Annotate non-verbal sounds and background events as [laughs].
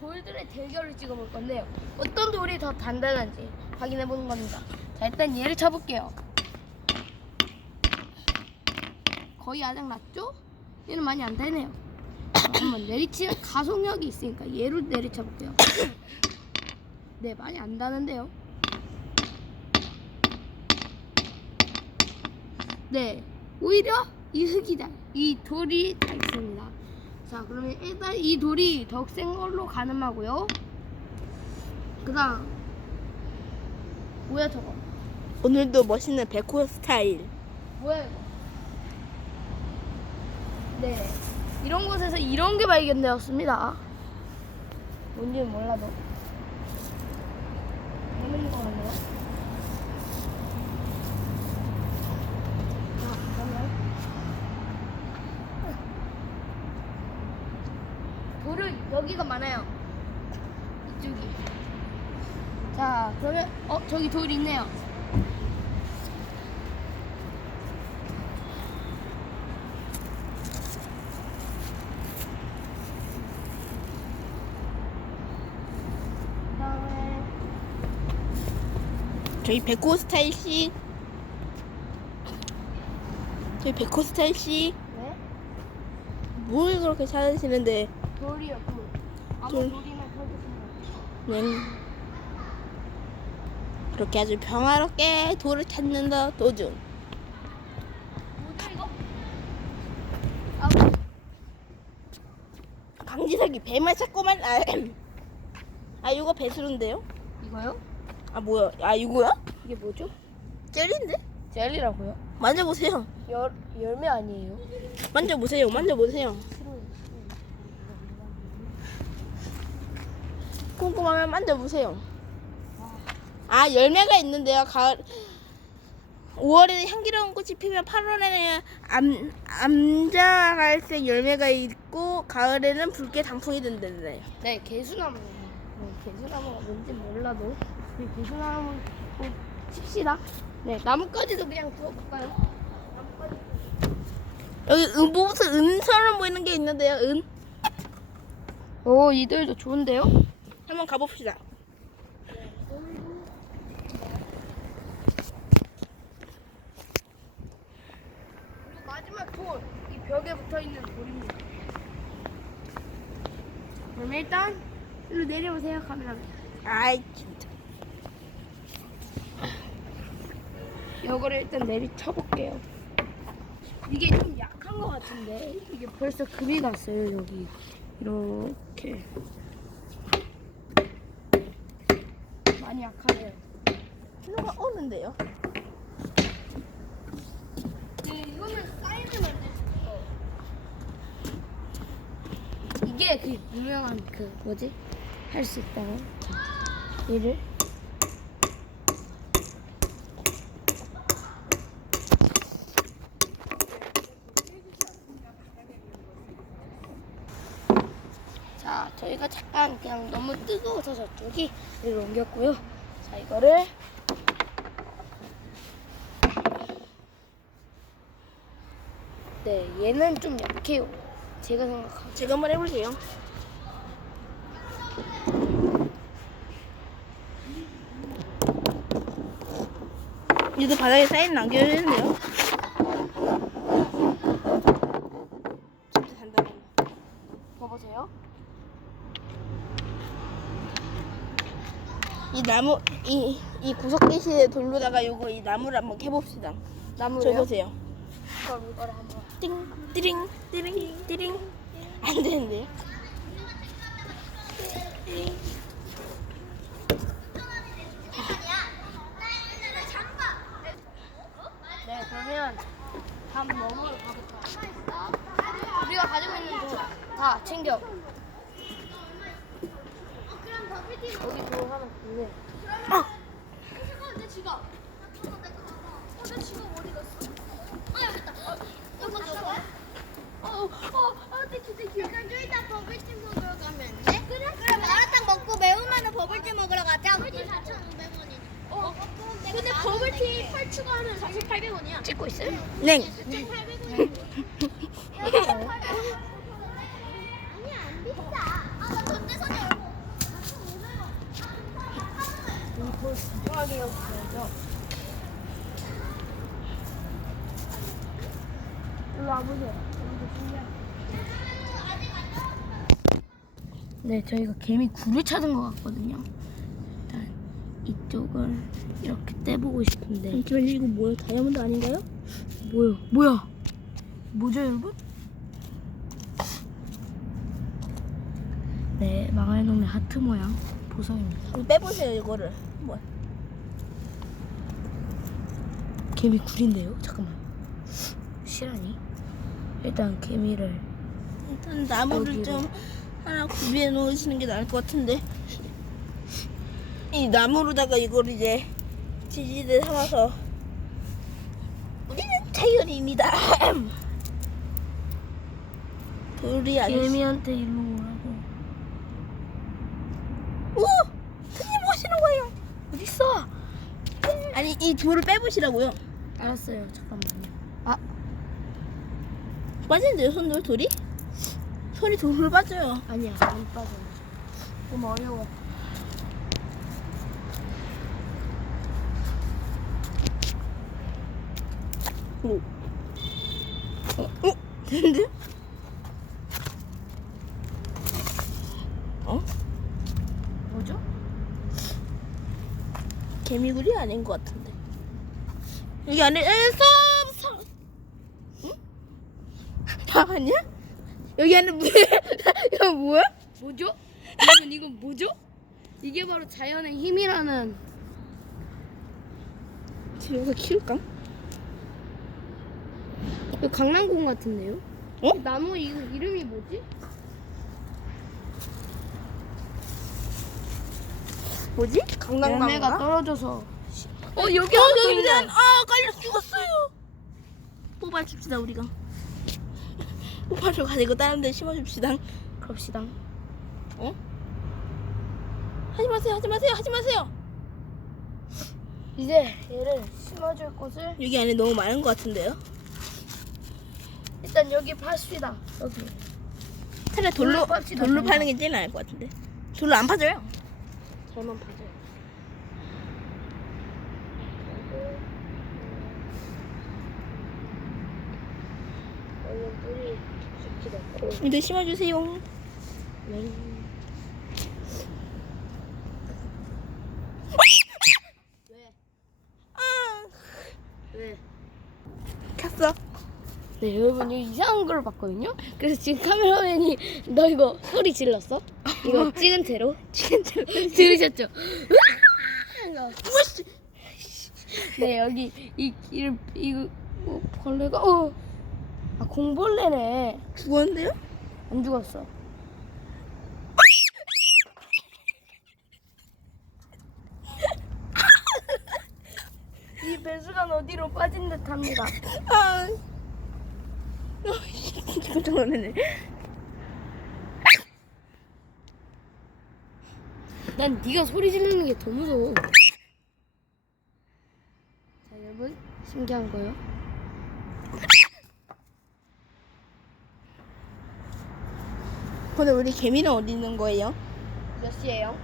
돌들의 대결을 찍어볼 건데요. 어떤 돌이 더 단단한지 확인해 보는 겁니다. 자, 일단 얘를 쳐볼게요. 거의 아작 났죠? 얘는 많이 안 되네요. 한번 내리치는 가속력이 있으니까 얘로 내리쳐 볼게요. 네, 많이 안 다는데요. 네, 오히려 이 흙이 다, 이 돌이 다 있습니다. 자, 그러면 일단 이 돌이 더욱 센 걸로 가늠하고요. 그 다음 뭐야 저거? 오늘도 멋있는 백호 스타일. 뭐야 이거? 네, 이런 곳에서 이런 게 발견되었습니다. 뭔지는 몰라도 재밌는 거 같네요. 자, 그러면 돌을 여기가 많아요. 이쪽이. 자, 그러면 어 저기 돌 있네요. 그다음에 저희 백호 스타일 씨. 저희 백호 스타일 씨. 네 뭘 그렇게 찾으시는데 돌이요 돌. 펴주시면 그냥 그렇게 아주 평화롭게 돌을 찾는 더 도중. 강지석이 뱀을 찾고만 아, 아 이거 배수로인데요? 이거요? 아 뭐야? 아 이거야? 이게 뭐죠? 젤리인데? 젤리라고요? 만져보세요. 열 열매 아니에요? 만져보세요. 만져보세요. 꼼꼼하면 만져보세요. 아 열매가 있는데요. 가을 5월에는 향기로운 꽃이 피면 8월에는 암, 암자갈색 열매가 있고 가을에는 붉게 단풍이 든대요. 네 개수나무. 네, 개수나무가 뭔지 몰라도 네, 개수나무 꼭 칩시다. 네 나뭇가지도 그냥? 나뭇가지. 여기 은, 무슨 은처럼 보이는 게 있는데요. 은 오 이들도 좋은데요? 한번 가봅시다. 마지막 돌. 이 벽에 붙어 있는 돌입니다. 그럼 일단 일로 내려오세요 카메라. 아이 진짜. 이거를 일단 내리쳐 볼게요. 이게 좀 약한 것 같은데 이게 벌써 금이 갔어요 여기 이렇게 많이 약하네요. 필요가 없는데요. 네, 이거는 사이즈 만들 수 있어. 이게 그 유명한 그 뭐지 할 수 있다고 자, 얘를 저희가 잠깐 그냥 너무 뜨거워서 저쪽이 위로 옮겼고요 자 이거를 네 얘는 좀 약해요 제가 생각하기에 제가 한번 해볼게요. 얘도 바닥에 사인 남겨야 되는데요. 진짜 단단해. 봐보세요 이 나무 이 이 구석 대신에 돌로다가 요거 이 나무를 한번 캐봅시다. 저 나무를요? 보세요. 그럼 이거를 한번 띵 띠링 띠링 띠링 안 되는데요? 네 그러면 다음 넘어로 가볼까요? 우리가 가지고 있는 돌다 챙겨 여기 돌 하나 있네 아내 지갑. 내 지갑 어디 갔어? 아 여기 있다. 어, 이거 가져가. 땡큐, 땡큐. 그럼 좀 이따 버블티 먹으러 가면 안 돼? 그래. 그래, 마라탕 먹고 매운맛에 버블티 먹으러 가자. 버블티 4,500원이네. 어, 근데 버블티 8 추가하면 4,800원이야. 찍고 있어요? 네. 4,800원이야. 아니야, 안 비싸. 아, 나 전대선이 얼마 해주셔야죠. 일로 와보세요. 네, 저희가 개미 굴을 찾은 것 같거든요. 일단 이쪽을 이렇게 떼보고 싶은데 잠시만요 이거 뭐예요? 다이아몬드 아닌가요? 뭐요? 뭐야? 뭐죠, 여러분? 네, 망할 놈의 하트 모양 보석입니다. 빼보세요 이거를 뭐 개미 굴인데요? 잠깐만. 실하니? 일단 개미를 일단 나무를 여기로. 좀 하나 구비해 놓으시는 게 나을 것 같은데 이 나무로다가 이걸 이제 지지대 삼아서 우리는 자연입니다 [clears throat] 돌이 아저씨 개미한테 일로 오라고. 오! 손님 오시는 거예요 어딨어? 아니 이 돌을 빼보시라고요 알았어요. 잠깐만요. 아, 빠지는데요 손돌 돌이? 손이 돌을 빠져요 아니야. 안 빠져. 좀 어려워. 오. 어? 어? 되는데? 어? 뭐죠? 개미굴이 아닌 것 같은데. 여기 안에 에서 서. 응? 다 아니야? 여기 안에 뭐? [laughs] 이거 뭐야? 뭐죠? 여러분 이건 뭐죠? 이게 바로 자연의 힘이라는 집에서 키울까? 그 강낭콩 같은데요? 어? 이 나무 이 이름이 뭐지? 뭐지? 열매가 강낭나무가? 떨어져서 어 여기 어 하나 더 여기 있네. 아 깔려 죽었어요. 뽑아줍시다 우리가. [laughs] 뽑아줘 가지고 다른 데 심어줍시다. 그럽시다. 어? 하지 마세요 하지 마세요 하지 마세요. 이제 얘를 심어줄 곳을 여기 안에 너무 많은 것 같은데요? 일단 여기 팝시다. 여기. 차라리 돌로 돌로 팝시다, 돌로 돌로. 파는 게 제일 나을 것 같은데. 돌로 안 파져요. 잘만 봐줘요. 여기 뿌리 이제 심어주세요. 네. 왜? 아 왜? 갔어. 네 여러분 이거 이상한 걸 봤거든요. 그래서 지금 카메라맨이 너 이거 소리 질렀어? 이거 [laughs] 찍은 채로 찍은 채로 [laughs] 들으셨죠? 네 여기 이 이름 이거 어, 벌레가 어. 아 공벌레네. 죽었는데요? 안 죽었어. [laughs] 이 배수관 어디로 빠진 듯합니다. 아. 깜짝 놀랐네. 난 네가 소리 지르는 게 더 무서워. 자 여러분 신기한 거요. 근데 우리 개미는 어디 있는 거예요? 몇 시예요?